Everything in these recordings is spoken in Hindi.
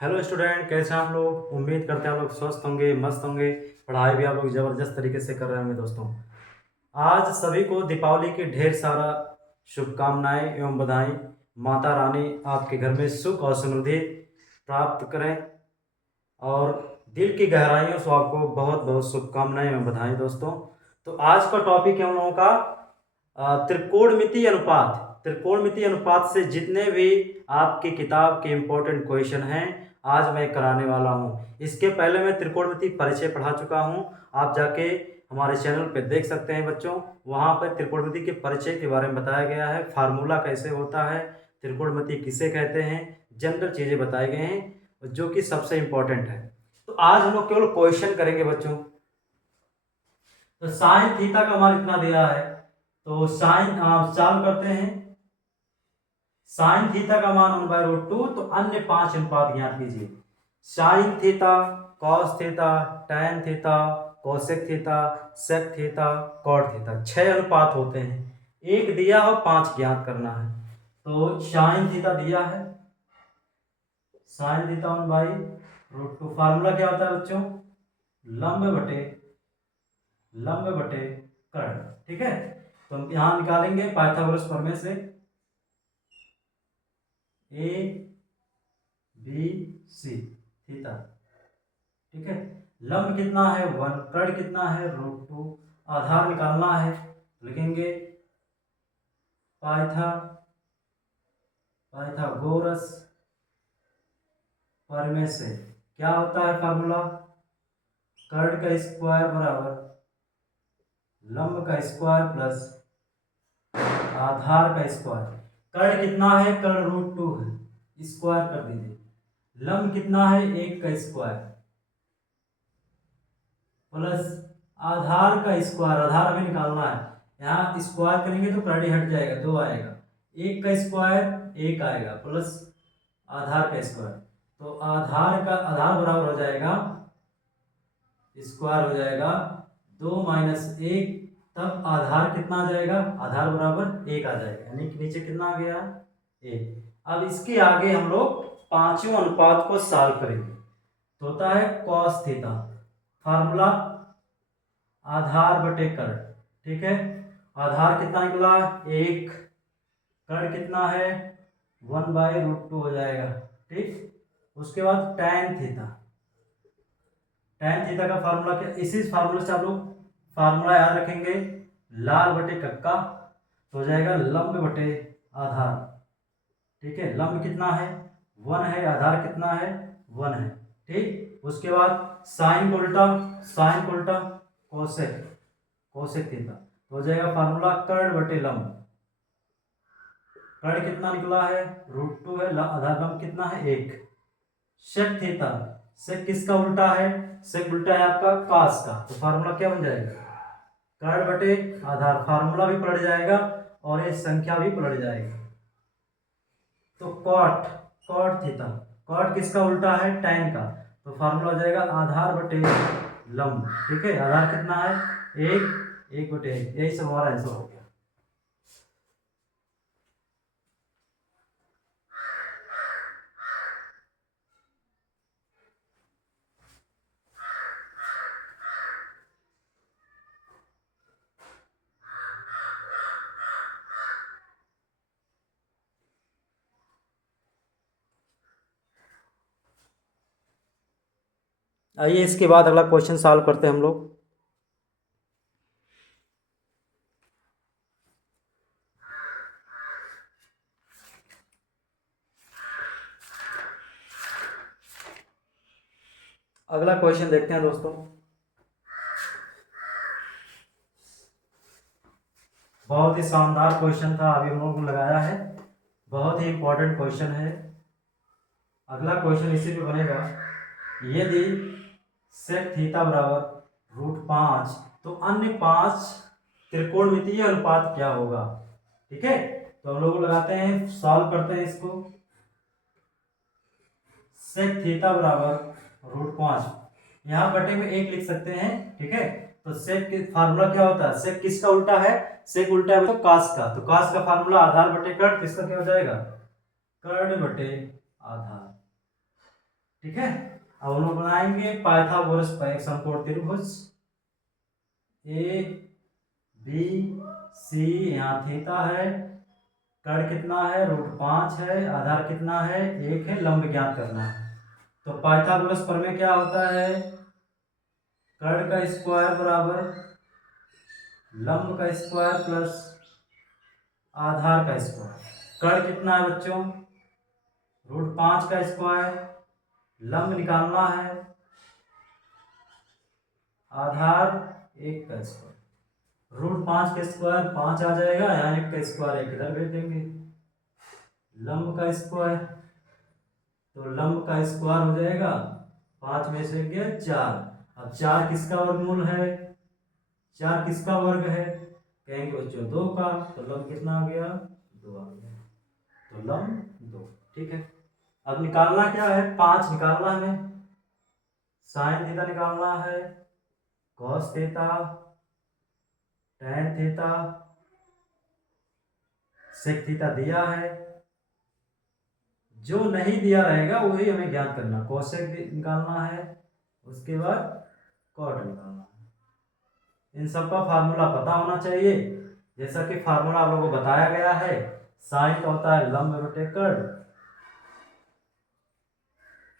हेलो स्टूडेंट, कैसे हैं आप लोग। उम्मीद करते हैं आप लोग स्वस्थ होंगे, मस्त होंगे। पढ़ाई भी आप लोग ज़बरदस्त तरीके से कर रहे होंगे दोस्तों। आज सभी को दीपावली की ढेर सारा शुभकामनाएं एवं बधाई। माता रानी आपके घर में सुख और समृद्धि प्राप्त करें और दिल की गहराइयों से आपको बहुत बहुत शुभकामनाएं एवं बधाई दोस्तों। तो आज का टॉपिक है हम लोगों का त्रिकोणमिति अनुपात। त्रिकोणमिति अनुपात से जितने भी आपकी किताब के इम्पोर्टेंट क्वेश्चन हैं आज मैं कराने वाला हूं। इसके पहले मैं त्रिकोणमिति परिचय पढ़ा चुका हूं, आप जाके हमारे चैनल पे देख सकते हैं बच्चों। वहां पर त्रिकोणमिति के परिचय के बारे में बताया गया है, फार्मूला कैसे होता है, त्रिकोणमिति किसे कहते हैं, जनरल चीज़ें बताए गए हैं जो कि सबसे इम्पोर्टेंट है। तो आज हम लोग केवल क्वेश्चन करेंगे बच्चों। तो साइन थीटा का मान इतना दिया है, तो साइन चालू करते हैं। साइन थीटा का मान 1/√2, तो अन्य 5 अनुपात ज्ञात कीजिए। Sine theta, cos theta, tan theta, cosec theta, sec theta, cot theta, 6 अनुपात होते हैं। एक दिया और 5 ज्ञात करना है। तो साइन थीटा दिया है, साइन थीटा 1/√2। फार्मूला क्या होता है बच्चों? लंब बटे कर्ण। ठीक है, तो हम यहां निकालेंगे पाइथागोरस प्रमेय से। ए बी सी थीटा, ठीक है। लंब कितना है 1, कर्ण कितना है √2। आधार निकालना है, लिखेंगे पाइथागोरस प्रमेय से। क्या होता है फार्मूला? कर्ण का स्क्वायर बराबर लंब का स्क्वायर प्लस आधार का स्क्वायर। कर्ण कितना है? कर्ण √2 है, स्क्वायर कर दीजिए। लंब कितना है? 1 का स्क्वायर प्लस आधार का स्क्वायर। आधार हमें निकालना है, यहाँ स्क्वायर करेंगे तो कर्ण हट जाएगा, 2 आएगा। 1 का स्क्वायर 1 आएगा प्लस आधार का स्क्वायर, तो आधार बराबर हो जाएगा, स्क्वायर हो जाएगा 2 - 1। तब आधार कितना आ जाएगा? आधार बराबर 1 आ जाएगा, यानी कि नीचे कितना आ गया? 1। अब इसके आगे हम लोग पांचवें अनुपात को सॉल्व करेंगे, तो होता है कॉस थीटा। फार्मूला आधार बटे कर्ण, ठीक है। आधार कितना निकला? 1। कर्ण कितना है? 1/√2 हो जाएगा, ठीक। उसके बाद टैन थीटा। टैन थीटा का फार्मूला क्या? इसी फार्मूले से आप लोग फार्मूला याद रखेंगे, लाल बटे कक्का, तो हो जाएगा लंब बटे आधार। ठीक है, लंब कितना है? 1 है, आधार कितना है? 1 है, ठीक। उसके बाद साइन को उल्टा, साइन को उल्टा कोसेक, कोसेक थीटा, तो हो जाएगा फार्मूला कर्ण बटे लंब। कर्ण कितना निकला है? √2 है, आधार लंब कितना है? 1। सेक थीटा, सेक किसका उल्टा है? सेक उल्टा है आपका कास का, तो फार्मूला क्या बन जाएगा? कर्ण बटे आधार। फार्मूला भी पलट जाएगा और ये संख्या भी पलट जाएगी। तो कॉट, कॉट थीटा, कॉट किसका उल्टा है? टैन का, तो फार्मूला हो जाएगा आधार बटे लंब। ठीक है, आधार कितना है? 1, 1/1। यही सब हमारा आंसर हो गया। आइए इसके बाद अगला क्वेश्चन सॉल्व करते हैं हम लोग। अगला क्वेश्चन देखते हैं दोस्तों। बहुत ही शानदार क्वेश्चन था, अभी हम लोगों ने लगाया है, बहुत ही इंपॉर्टेंट क्वेश्चन है। अगला क्वेश्चन इसी पे बनेगा। यदि सेक थीटा बराबर √5, तो अन्य 5 त्रिकोणमितीय अनुपात क्या होगा? ठीक है, तो हम लोग लगाते हैं, सॉल्व करते हैं इसको। सेक थीटा बराबर √5, यहाँ बटे में 1 लिख सकते हैं, ठीक है। तो सेक की फार्मूला क्या होता है? सेक किसका उल्टा है? सेक उल्टा है तो कास का, तो कास का फार्मूला आधार बटे कर्ण, किसका क्या हो जाएगा? कर्ण बटे आधार। ठीक है। अब हम लोग बनाएंगे पाइथागोरस का एक समकोण त्रिभुज। ए बी सी, यहाँ थीटा है, कर्ण कितना है, √5 है, आधार कितना है, 1 है, लंब ज्ञात करना है। तो पाइथागोरस प्रमेय क्या होता है, कर्ण का स्क्वायर बराबर लंब का स्क्वायर प्लस आधार का स्क्वायर। कर्ण कितना है बच्चों, √5 का स्क्वायर, लंब निकालना है, आधार 1 का स्क्वायर। √5 का स्क्वायर 5 आ जाएगा, यहाँ 1 का स्क्वायर 1 इधर भेज देंगे। लंब का स्क्वायर, तो लंब का स्क्वायर हो जाएगा 5 में से गया 4। अब 4 किसका वर्गमूल है, 4 किसका वर्ग है, कहेंगे बच्चों 2 का, तो लंब कितना आ गया, 2 आ गया, तो लंब 2। ठीक है। अब निकालना क्या है, 5 निकालना है हमें, साइन थीटा निकालना है, cos theta, tan theta, sec theta दिया है, जो नहीं दिया रहेगा वही हमें ज्ञात करना। कोसेक निकालना है, उसके बाद कॉट निकालना है। इन सब का फार्मूला पता होना चाहिए। जैसा कि फार्मूला आप लोगों को बताया गया है, साइन का होता है लंब बटे कर्ण।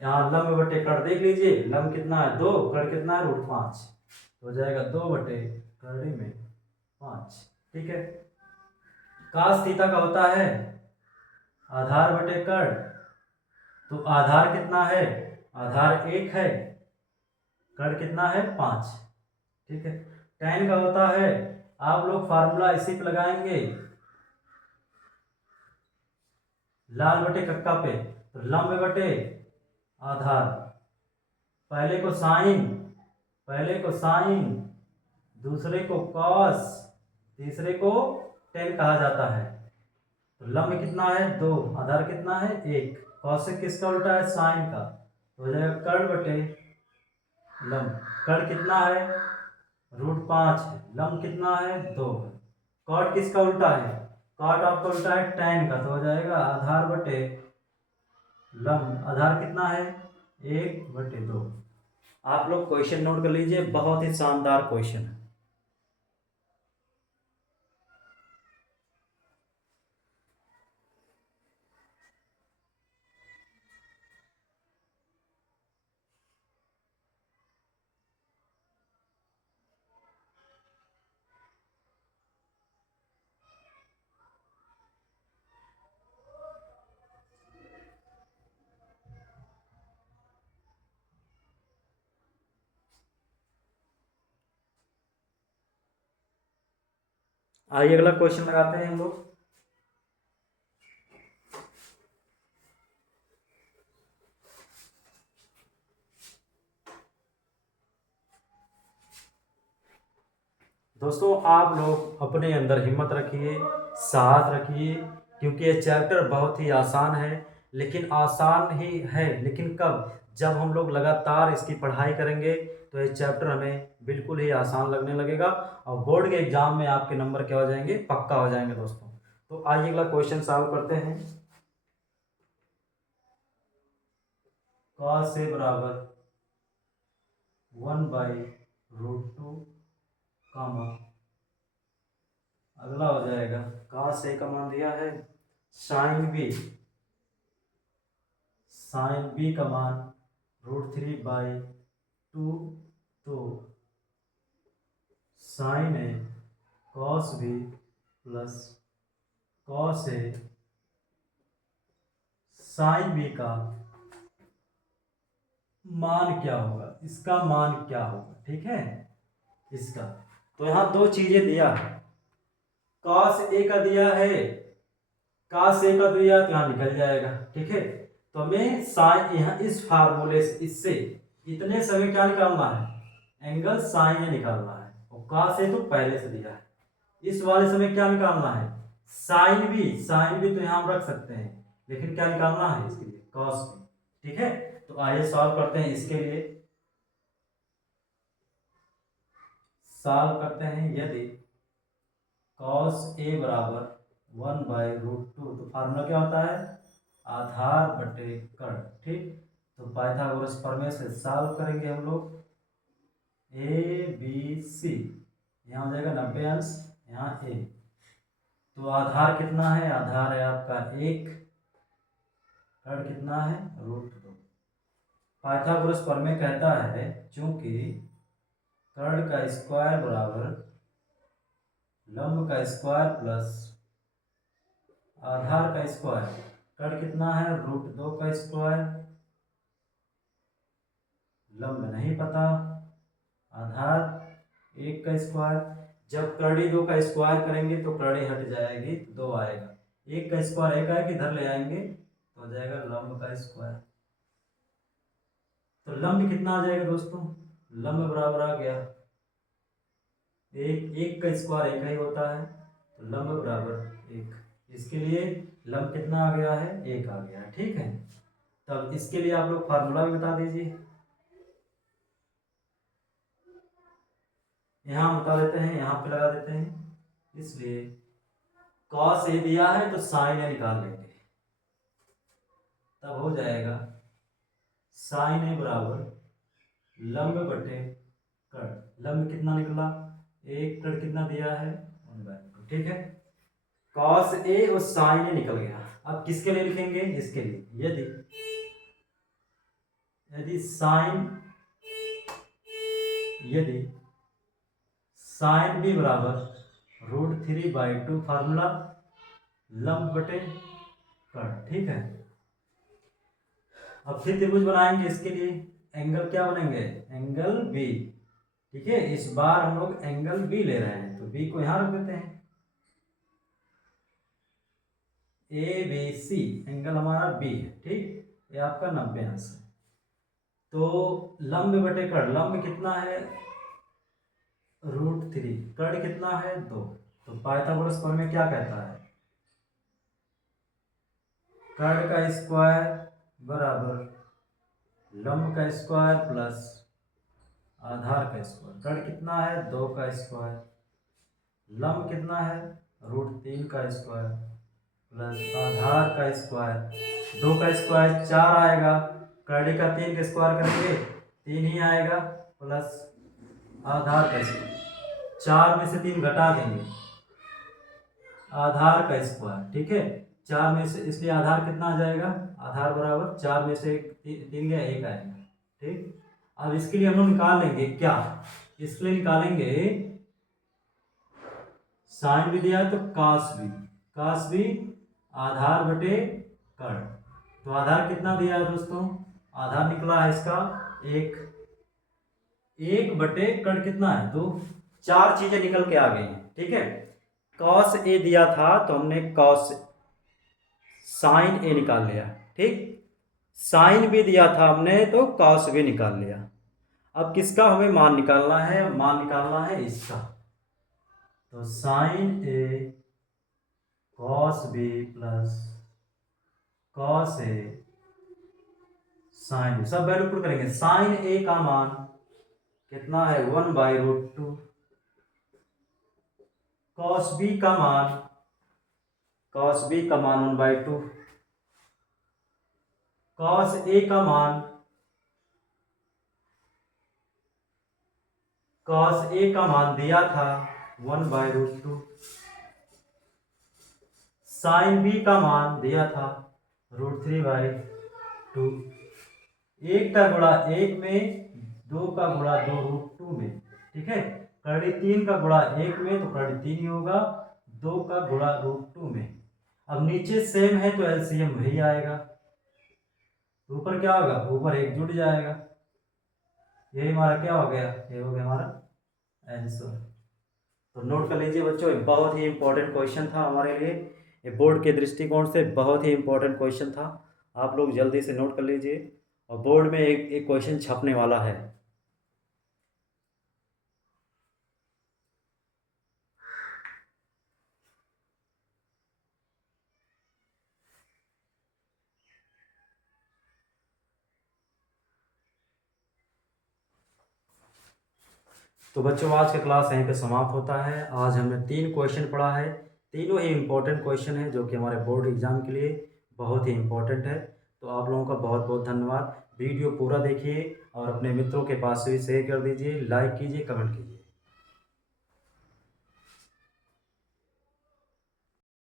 यहाँ लंब बटे कर्ण देख लीजिए, लंब कितना है 2, कर्ण कितना है √5, हो जाएगा 2 बटे कर्ण में 5। ठीक है। कास थीटा का होता है आधार बटे कर्ण, तो आधार कितना है, आधार 1 है, कर्ण कितना है 5। ठीक है। टैन का होता है, आप लोग फार्मूला इसी पे लगाएंगे, लाल बटे कक्का पे, तो लंब बटे आधार, पहले को साइन, दूसरे को कॉस, तीसरे को टेन कहा जाता है। तो लंब कितना है 2, आधार कितना है 1, कॉसेक किसका उल्टा है, साइन का, तो हो जाएगा कर्ण बटे लंब। कर्ण कितना है √5 है, लंब कितना है 2 है। कॉट किसका उल्टा है, कॉट आपका उल्टा है टैन का, तो हो जाएगा आधार बटे लंब, आधार कितना है 1 बटे 2। आप लोग क्वेश्चन नोट कर लीजिए, बहुत ही शानदार क्वेश्चन है। आइए अगला क्वेश्चन लगाते हैं हम लोग। दोस्तों आप लोग अपने अंदर हिम्मत रखिए, साथ रखिए, क्योंकि ये चैप्टर बहुत ही आसान है। लेकिन आसान ही है, लेकिन कब, जब हम लोग लगातार इसकी पढ़ाई करेंगे तो ये चैप्टर हमें बिल्कुल ही आसान लगने लगेगा, और बोर्ड के एग्जाम में आपके नंबर क्या हो जाएंगे, पक्का हो जाएंगे दोस्तों। तो आइए अगला क्वेश्चन सॉल्व करते हैं। cos a बराबर 1/√2, अगला हो जाएगा cos a का मान दिया है, साइन बी का मान √3/2, तो sign A cos B plus cos A sine B का मान क्या होगा, इसका मान क्या होगा। ठीक है, इसका तो यहाँ दो चीजें दिया है, कॉस ए का दिया है, कॉस ए का दिया तो यहाँ निकल जाएगा। ठीक है, तो हमें साइन, यहाँ इस फार्मूले से, इससे इतने समय क्या निकालना है, एंगल साइन ए निकालना है, और कॉस ए तो पहले से दिया है। इस वाले समय क्या निकालना है, साइन भी तो यहाँ हम रख सकते हैं, लेकिन क्या निकालना है इसके लिए, कॉस भी। ठीक है, तो आइए सॉल्व करते हैं इसके लिए। सॉल्व करते हैं, यदि cos a बराबर 1/√2, तो फार्मूला क्या होता है, आधार बटे कर्ण। ठीक, तो पाइथागोरस प्रमेय से सॉल्व करेंगे हम लोग। ए बी सी, यहाँ हो जाएगा 90 अंश, यहाँ ए। तो आधार कितना है? आधार है आपका 1, कर्ण कितना है? √2। पाइथागोरस प्रमेय कहता है चूंकि कर्ण का स्क्वायर बराबर लंब का स्क्वायर प्लस आधार का स्क्वायर, कर्ण कितना है? √2 का स्क्वायर, लंब नहीं पता, आधार 1 का स्क्वायर। जब कर्णी 2 का स्क्वायर करेंगे तो कर्णी हट जाएगी, 2 आएगा। 1 का स्क्वायर 1 आएगा, इधर ले आएंगे तो हो जाएगा लंब का स्क्वायर। तो लंब कितना आ जाएगा दोस्तों? लंब बराबर आ गया 1 का स्क्वायर 1 ही होता है, तो लंब बराबर 1। इसके लिए लंब कितना आ गया है? 1 आ गया है। ठीक है, तब इसके लिए आप लोग फार्मूला भी बता दीजिए। यहाँ बता देते हैं, यहाँ पे लगा देते हैं। इसलिए कॉस ए दिया है तो साइन ए निकाल लेंगे, तब हो जाएगा साइन ए बराबर लंब बटे कर्ण। लंब कितना निकला? 1, कर्ण कितना दिया है? 1/2। ठीक है, कॉस ए और साइन ए निकल गया। अब किसके लिए लिखेंगे? इसके लिए। यदि साइन बी बराबर √3/2 फार्मूला लंब बटे कर्ण। ठीक है, अब फिर त्रिभुज बनाएंगे। इसके लिए एंगल क्या बनेंगे? Angle B. ठीक है, इस बार हम लोग एंगल बी ले रहे हैं, तो बी को यहां रख देते हैं। ए बी सी एंगल हमारा बी है। ठीक, ये आपका 90 अंश है। तो लंब बटे कर्ण, लंब कितना है? √3, कर्ण कितना है? 2। तो पाइथागोरस प्रमेय क्या कहता है? कर्ण का स्क्वायर बराबर लंब का स्क्वायर प्लस आधार का स्क्वायर। कर्ण कितना है? 2 का स्क्वायर। लंब कितना है? √3 का स्क्वायर प्लस आधार का स्क्वायर। 2 का स्क्वायर 4 आएगा, कर्ण का 3 का स्क्वायर करेंगे 3 ही आएगा, प्लस आधार का स्क्वायर। 4 में से 3 घटा देंगे, आधार का स्क्वायर। ठीक है, 4 में से, इसलिए आधार कितना आ जाएगा? आधार बराबर 4 में से 3 गया 1 आएगा। ठीक, अब इसके लिए हम लोग निकाल लेंगे क्या? इसके लिए निकालेंगे साइन भी दिया है तो कास भी आधार बटे कर्ण। तो आधार कितना दिया है दोस्तों? आधार निकला है इसका 1 बटे कर्ण कितना है? 2। 4 चीजें निकल के आ गई हैं। ठीक है, कॉस ए दिया था तो हमने कॉस साइन ए निकाल लिया। ठीक, साइन भी दिया था हमने तो कॉस भी निकाल लिया। अब किसका हमें मान निकालना है? मान निकालना है इसका। तो sign A cos B plus cos A sine B, सब वैल्यू पुट करेंगे। साइन ए का मान कितना है? 1/√2। कॉस बी का मान 1/2। कॉस ए का मान दिया था 1/√2। साइन बी का मान दिया था √3/2। 1 का गुणा 1 में, 2 का गुणा 2 √2 में। ठीक है, कर्ण 3 का गुणा 1 में तो कर्ण 3 ही होगा, 2 का गुणा √2 में। अब नीचे सेम है तो एलसीएम वही आएगा, ऊपर क्या होगा? ऊपर 1 जुड़ जाएगा। यही हमारा क्या हो गया? ये हो गया हमारा आंसर। तो नोट कर लीजिए बच्चों, ये बहुत ही इंपॉर्टेंट क्वेश्चन था हमारे लिए। ये बोर्ड के दृष्टिकोण से बहुत ही इंपॉर्टेंट क्वेश्चन था। आप लोग जल्दी से नोट कर लीजिए, और बोर्ड में एक क्वेश्चन छपने वाला है। तो बच्चों, आज का क्लास यहीं पे समाप्त होता है। आज हमने 3 क्वेश्चन पढ़ा है, तीनों ही इम्पोर्टेंट क्वेश्चन है जो कि हमारे बोर्ड एग्जाम के लिए बहुत ही इम्पोर्टेंट है। तो आप लोगों का बहुत बहुत धन्यवाद। वीडियो पूरा देखिए और अपने मित्रों के पास भी शेयर कर दीजिए, लाइक कीजिए, कमेंट कीजिए।